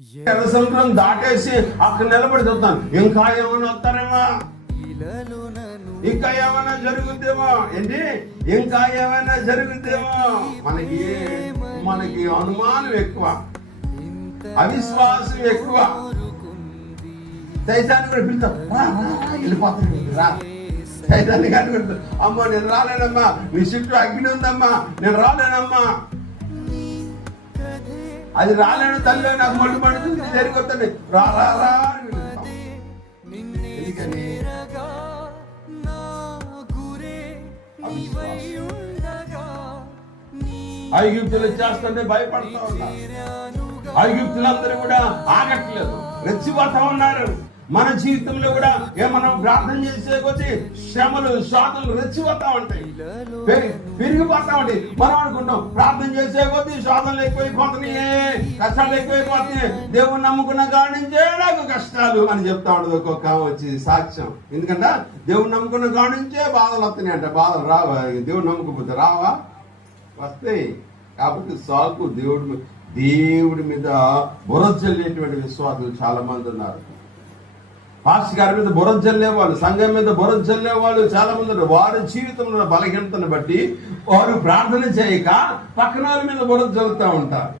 ఎర్ర సముద్రం దాటేసి అక్కడ నిలబడి చూస్తాను. ఇంకా ఏమైనా వస్తారేమో, ఇంకా ఏమైనా జరుగుద్దేమో, ఏంటి ఇంకా ఏమైనా జరుగుద్దేమో. మనకి అనుమానం ఎక్కువ, అవిశ్వాసం ఎక్కువ. సైతాన్ని కూడా పిలుస్తాం, వెళ్ళిపోతాను రా. సైతాన్ని కానీ పెడతాం, అమ్మో నేను రాలేనమ్మా, నీ చుట్టూ అగ్ని ఉందమ్మా, నేను రాలేనమ్మా. అది రాలేను తల్లి, నాకు మళ్ళీ పడుతుంది, జరిగిపోతుంది, రా రా రా. ఎందుకని ఐగుప్తులు చేస్తుంటే భయపడతా ఉన్నారు. ఐగుప్తులందరూ కూడా ఆగట్లేదు, రెచ్చిపోతా ఉన్నారు. మన జీవితంలో కూడా మనం ప్రార్థన చేసే కొద్దీ శ్రమలు శోధనలు రెచ్చిపోతా ఉంటాయి, పెరిగిపోతా ఉంటాయి. మనం అనుకుంటాం ప్రార్థన చేసే కొద్దీ శోధనలు ఎక్కువైపోతున్నాయి, కష్టాలు ఎక్కువైపోతున్నాయి, దేవుని నమ్ముకున్న కాడి నుంచే నాకు కష్టాలు అని చెప్తా ఉండదు ఒక్కొక్క వచ్చి సాక్ష్యం. ఎందుకంటే దేవుని నమ్ముకున్న కాడి నుంచే బాధలు వస్తున్నాయి అంట. బాధలు రావా? దేవుని నమ్ముకపోతే రావా? వస్తాయి. కాబట్టి సాకు దేవుడి మీద బురద చల్లేటువంటి విశ్వాసులు చాలా మంది ఉన్నారు. పాస్టర్ గారి మీద బురద చల్లేవాళ్ళు, సంఘం మీద బురద చల్లేవాళ్ళు చాలా మంది ఉన్నారు. వారి జీవితంలో బలహీనతను బట్టి వారు ప్రార్థన చేయక పక్కన వాళ్ళ మీద బురద చల్లుతూ ఉంటారు.